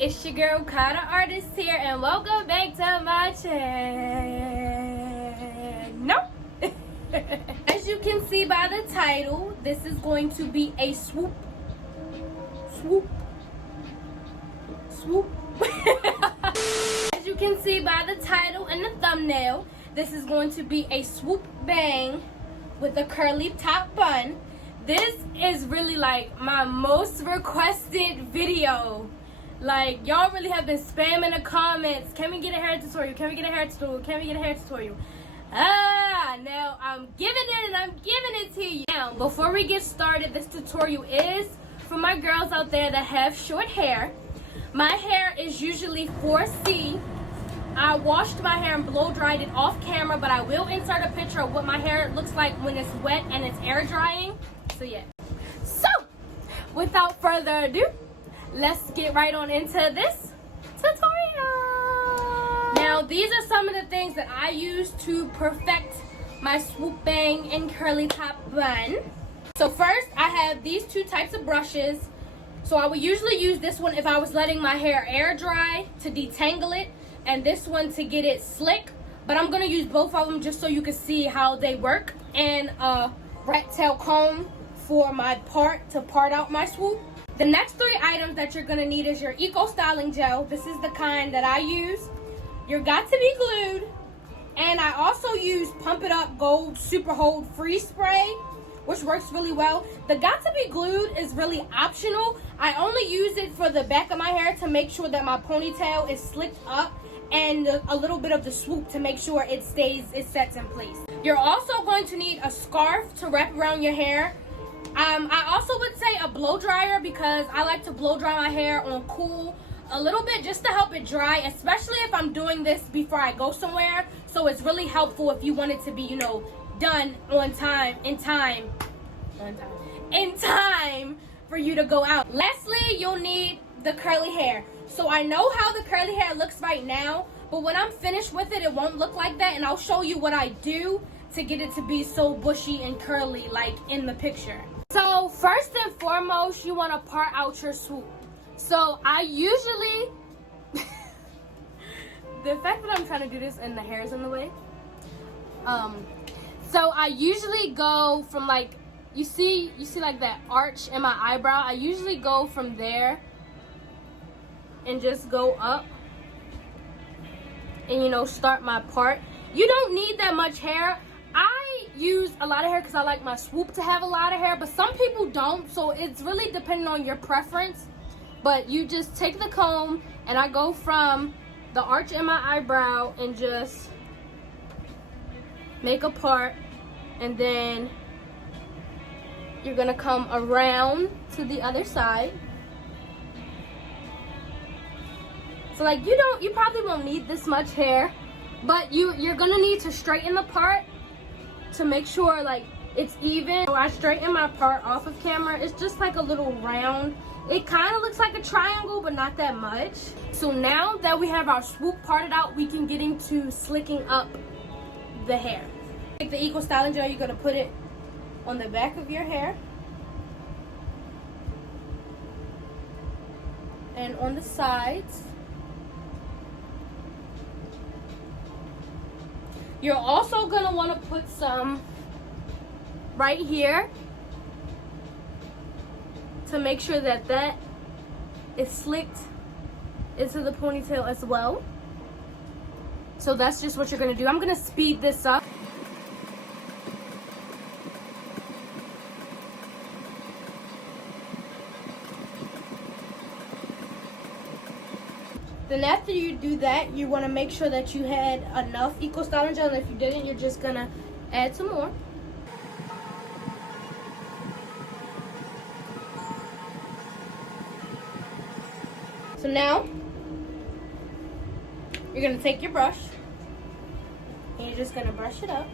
It's your girl Kata Artist here, and welcome back to my channel. As you can see by the title, this is going to be a swoop. As you can see by the title and the thumbnail, this is going to be a swoop bang with a curly top bun. This is really like my most requested video. Like, y'all really have been spamming the comments. Can we get a hair tutorial? Can we get a hair tutorial? Can we get a hair tutorial? Now I'm giving it and I'm giving it to you. Now, before we get started, this tutorial is for my girls out there that have short hair. My hair is usually 4C. I washed my hair and blow dried it off camera, but I will insert a picture of what my hair looks like when it's wet and it's air drying. So yeah. So, without further ado, let's get right on into this tutorial. Now, these are some of the things that I use to perfect my swoop bang and curly top bun. So first, I have these two types of brushes. So I would usually use this one if I was letting my hair air dry to detangle it, and this one to get it slick. But I'm gonna use both of them just so you can see how they work, and a rat tail comb for my part to part out my swoop. The next three items that you're gonna need is your Eco Styling Gel. This is the kind that I use. Your Got to Be Glued. And I also use Pump It Up Gold Super Hold Freeze Spray, which works really well. The Got to Be Glued is really optional. I only use it for the back of my hair to make sure that my ponytail is slicked up, and a little bit of the swoop to make sure it sets in place. You're also going to need a scarf to wrap around your hair. I also would say a blow dryer, because I like to blow dry my hair on cool a little bit just to help it dry, especially if I'm doing this before I go somewhere. So it's really helpful if you want it to be, done in time for you to go out. Lastly, you'll need the curly hair. So I know how the curly hair looks right now, but when I'm finished with it, it won't look like that, and I'll show you what I do to get it to be so bushy and curly like in the picture. So first and foremost, you want to part out your swoop. So I usually the fact that I'm trying to do this and the hair is in the way, so I usually go from, like, you see like that arch in my eyebrow. I usually go from there and just go up and start my part. You don't need that much hair. I use a lot of hair because I like my swoop to have a lot of hair, but some people don't, so it's really depending on your preference. But you just take the comb, and I go from the arch in my eyebrow and just make a part, and then you're gonna come around to the other side. So like you probably won't need this much hair, but you're gonna need to straighten the part to make sure like it's even. So I straighten my part off of camera. It's just like a little round. It kind of looks like a triangle, but not that much. So now that we have our swoop parted out, we can get into slicking up the hair. Take the Eco Styling Gel, you're gonna put it on the back of your hair and on the sides. You're also gonna want to put some right here to make sure that that is slicked into the ponytail as well. So that's just what you're gonna do. I'm gonna speed this up. Then after you do that, you want to make sure that you had enough Eco Styling Gel, and if you didn't, you're just gonna add some more. So now, you're gonna take your brush, and you're just gonna brush it up.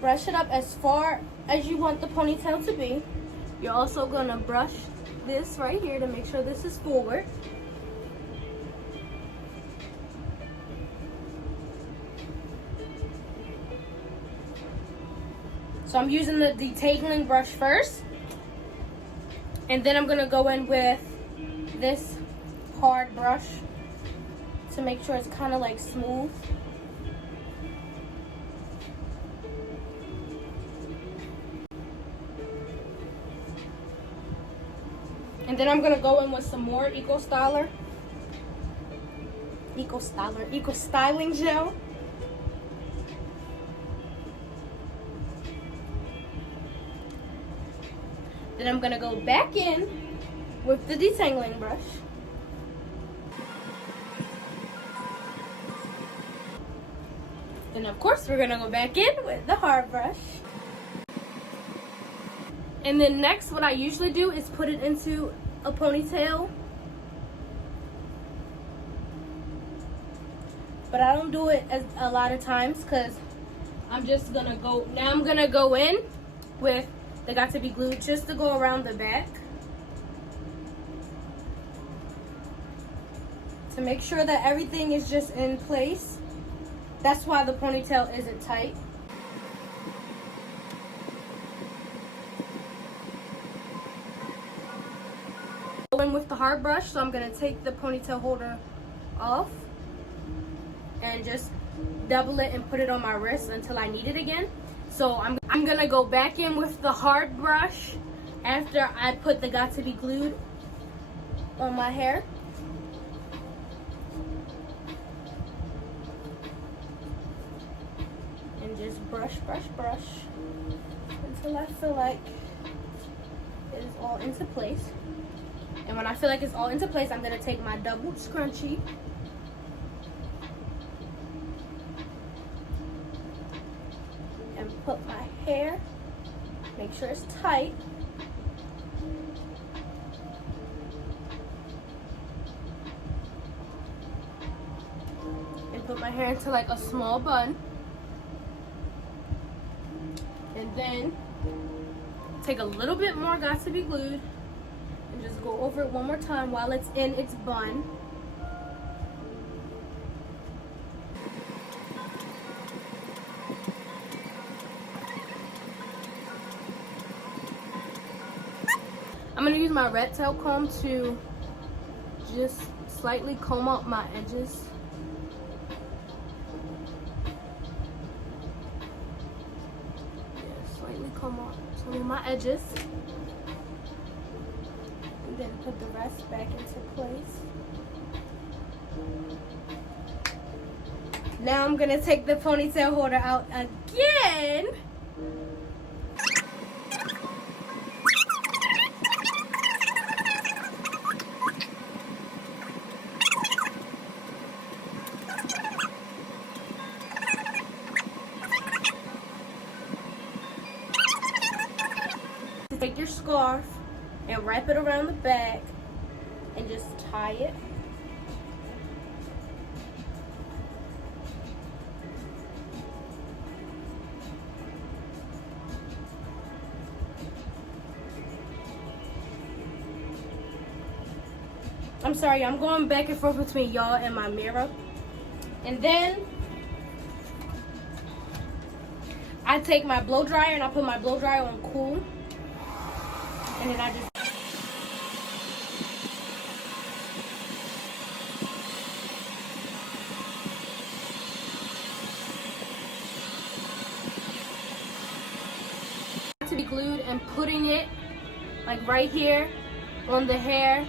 Brush it up as far as you want the ponytail to be. You're also gonna brush this right here to make sure this is forward. So I'm using the detangling brush first, and then I'm gonna go in with this hard brush to make sure it's kind of like smooth. And then I'm gonna go in with some more Eco Styling gel. Then I'm gonna go back in with the detangling brush. Then of course we're gonna go back in with the hard brush. And then next, what I usually do is put it into a ponytail. But I don't do it a lot of times because I'm gonna go in with the Got To Be Glued just to go around the back. To make sure that everything is just in place. That's why the ponytail isn't tight. In with the hard brush, so I'm gonna take the ponytail holder off and just double it and put it on my wrist until I need it again. So I'm gonna go back in with the hard brush after I put the Got To Be Glued on my hair. And just brush until I feel like it is all into place. And when I feel like it's all into place, I'm gonna take my double scrunchie and put my hair, make sure it's tight. And put my hair into like a small bun. And then take a little bit more Got To Be Glued. And just go over it one more time while it's in its bun. I'm gonna use my red tail comb to just slightly comb out my edges. Yeah, slightly comb out some of my edges. Then put the rest back into place. Now I'm gonna take the ponytail holder out again. Take your scarf and wrap it around the back and just tie it. I'm sorry, I'm going back and forth between y'all and my mirror. And then I take my blow dryer and I put my blow dryer on cool. And then I just to be glued and putting it like right here on the hair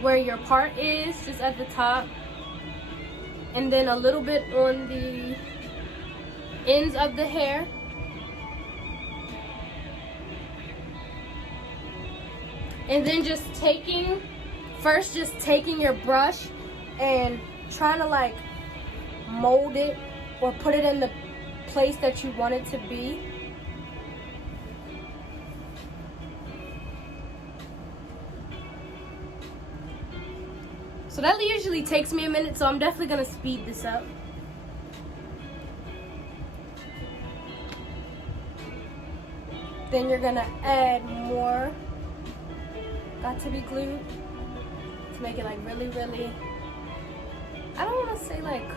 where your part is, just at the top, and then a little bit on the ends of the hair. And then just taking your brush and trying to like mold it or put it in the place that you want it to be. So that usually takes me a minute, so I'm definitely gonna speed this up. Then you're gonna add more Got To Be Glued to make it like really, really, I don't want to say like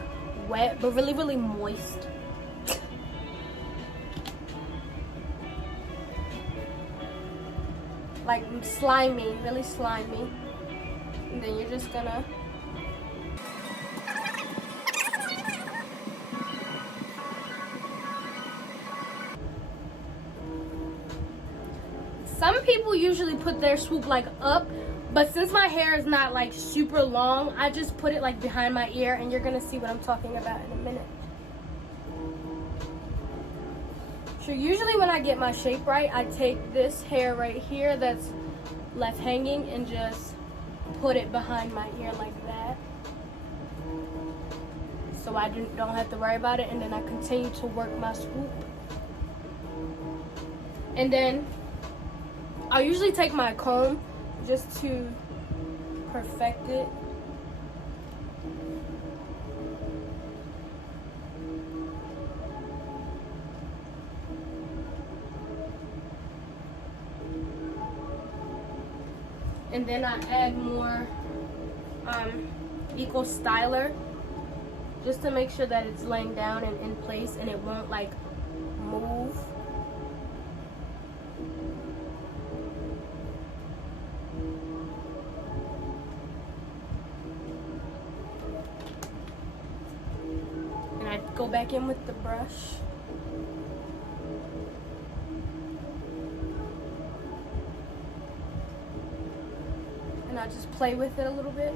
wet, but really, really moist. Like slimy, really slimy. And then you're just gonna some people usually put their swoop like up, but since my hair is not like super long, I just put it like behind my ear, and you're gonna see what I'm talking about in a minute. So usually when I get my shape right, I take this hair right here that's left hanging and just put it behind my ear like that, so I don't have to worry about it, and then I continue to work my swoop. And then I usually take my comb just to perfect it. And then I add more Eco Styler just to make sure that it's laying down and in place and it won't like move. And I go back in with the brush. And I just play with it a little bit.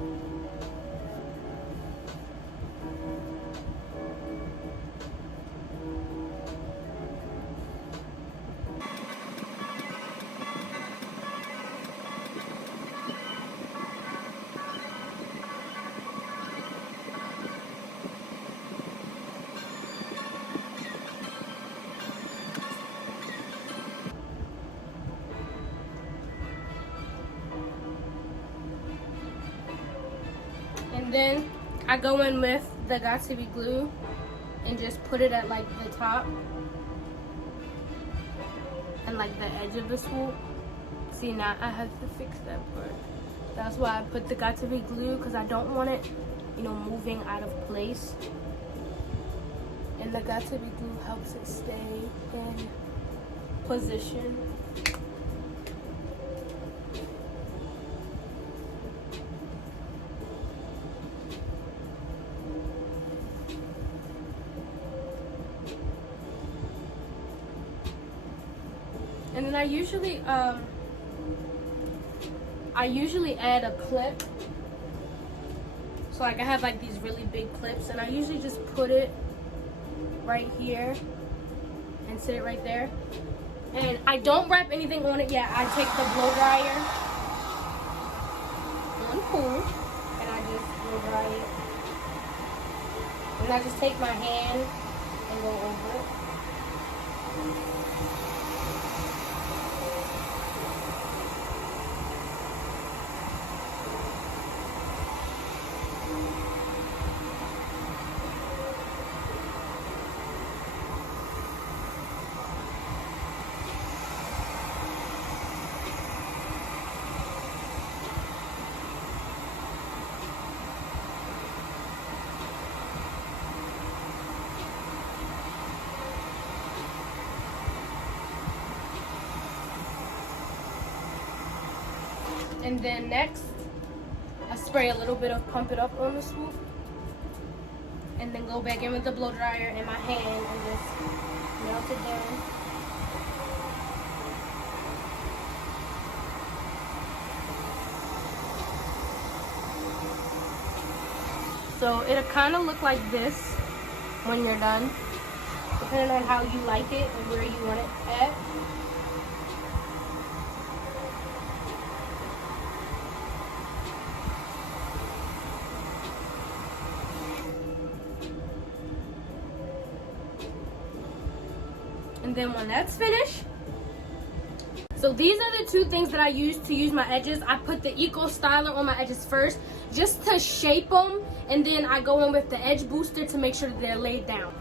And then I go in with the Got To Be glue and just put it at like the top and like the edge of the swoop. See, now I have to fix that part. That's why I put the Got To Be glue, because I don't want it, you know, moving out of place. And the Got To Be glue helps it stay in position. And then I usually add a clip. So like I have like these really big clips, and I usually just put it right here and sit it right there. And I don't wrap anything on it yet. I take the blow dryer on cool and I just blow dry it. And I just take my hand and go over it. And then next, I spray a little bit of Pump It Up on the swoop. And then go back in with the blow dryer in my hand and just melt it down. So it'll kind of look like this when you're done, depending on how you like it and where you want it at. And then when that's finished, so these are the two things that I use to use my edges. I put the Eco Styler on my edges first just to shape them, and then I go in with the edge booster to make sure that they're laid down.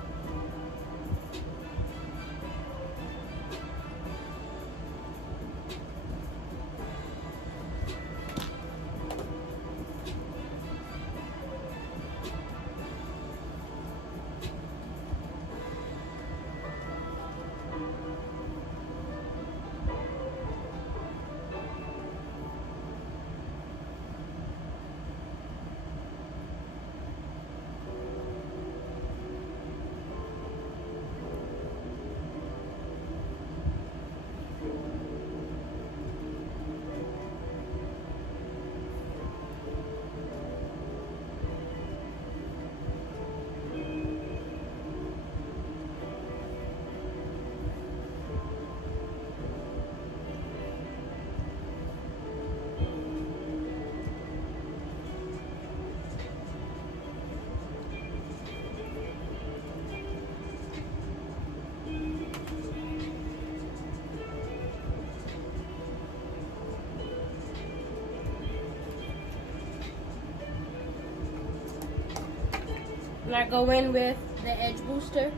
And I go in with the edge booster.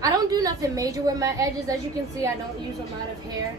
I don't do nothing major with my edges. As you can see, I don't use a lot of hair.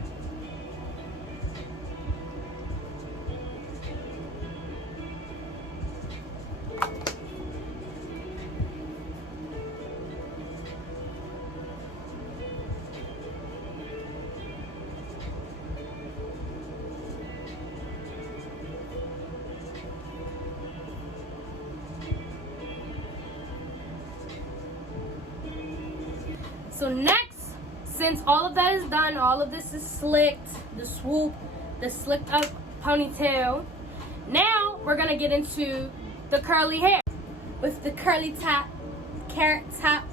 So next, since all of that is done, all of this is slicked, the swoop, the slicked up ponytail, now we're gonna get into the curly hair with the curly top, carrot top,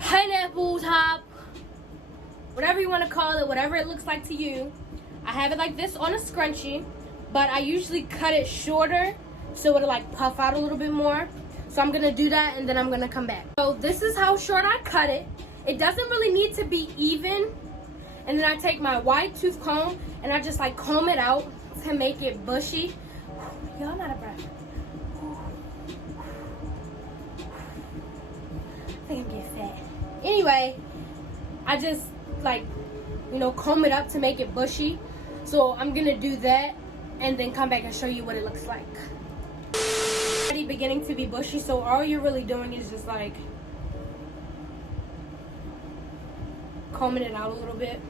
pineapple top, whatever you want to call it, whatever it looks like to you. I have it like this on a scrunchie, but I usually cut it shorter so it'll like puff out a little bit more. So I'm gonna do that and then I'm gonna come back. So this is how short I cut it. It doesn't really need to be even. And then I take my wide tooth comb and I just like comb it out to make it bushy. Y'all not a breath. I think I'm getting fat. Anyway, I just like, you know, comb it up to make it bushy. So I'm gonna do that and then come back and show you what it looks like. Already beginning to be bushy, so all you're really doing is just like combing it out a little bit.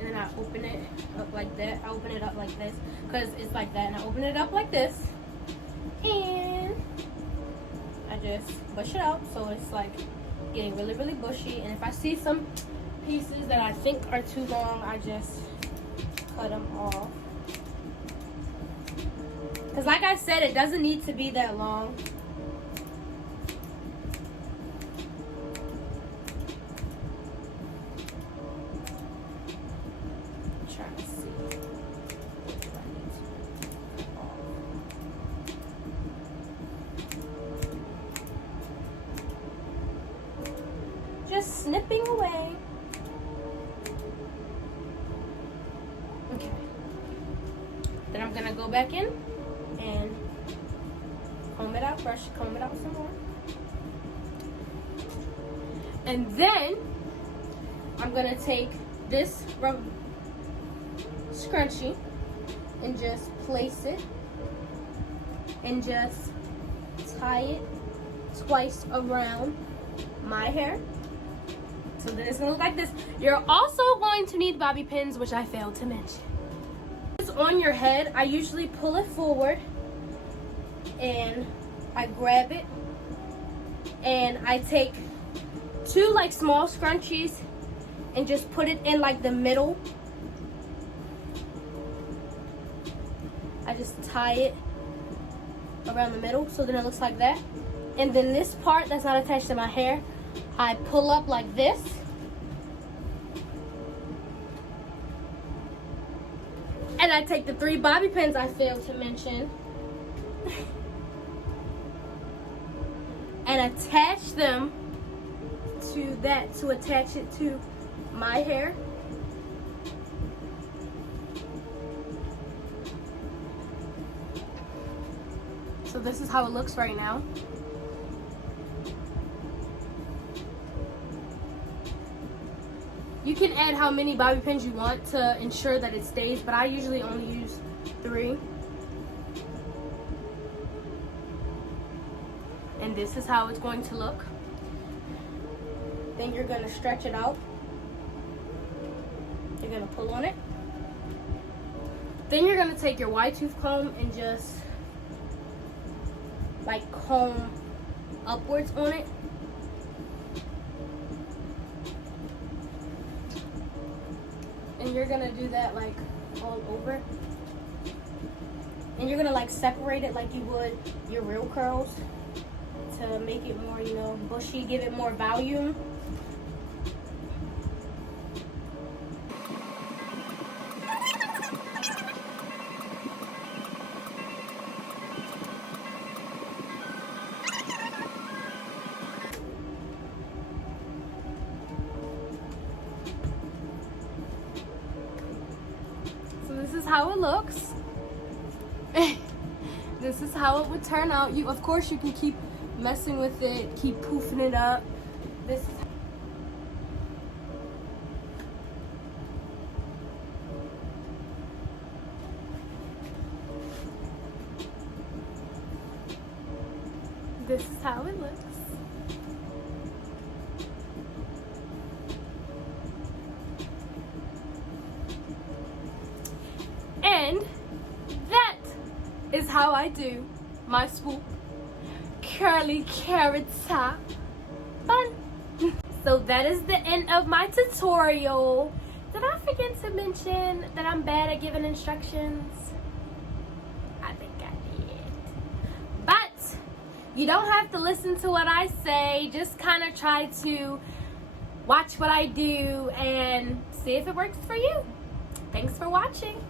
And then I open it up like that. I open it up like this because it's like that, and I open it up like this and I just push it out so it's like getting really, really bushy. And if I see some pieces that I think are too long, I just cut them off. Because like I said, it doesn't need to be that long. I'm trying to see what I need to cut off. Just snipping away. Okay. Then I'm gonna go back in and comb it out, comb it out some more. And then I'm gonna take this scrunchie and just place it and just tie it twice around my hair. So then it's gonna look like this. You're also going to need bobby pins, which I failed to mention. It's on your head. I usually pull it forward and I grab it and I take two like small scrunchies and just put it in like the middle. I just tie it around the middle so then it looks like that. And then this part that's not attached to my hair, I pull up like this. And I take the 3 bobby pins I failed to mention and attach them to that to attach it to my hair. So this is how it looks right now. You can add how many bobby pins you want to ensure that it stays, but I usually only use 3. And this is how it's going to look. Then you're gonna stretch it out. You're gonna pull on it. Then you're gonna take your wide tooth comb and just like comb upwards on it. And you're gonna do that like all over. And you're gonna like separate it like you would your real curls to make it more, you know, bushy, give it more volume. how it looks. This is how it would turn out. Of course, you can keep messing with it, keep poofing it up. This is how it looks. And that is how I do my Swoop curly carrot top bun. So that is the end of my tutorial. Did I forget to mention that I'm bad at giving instructions? I think I did. But you don't have to listen to what I say. Just kind of try to watch what I do and see if it works for you. Thanks for watching.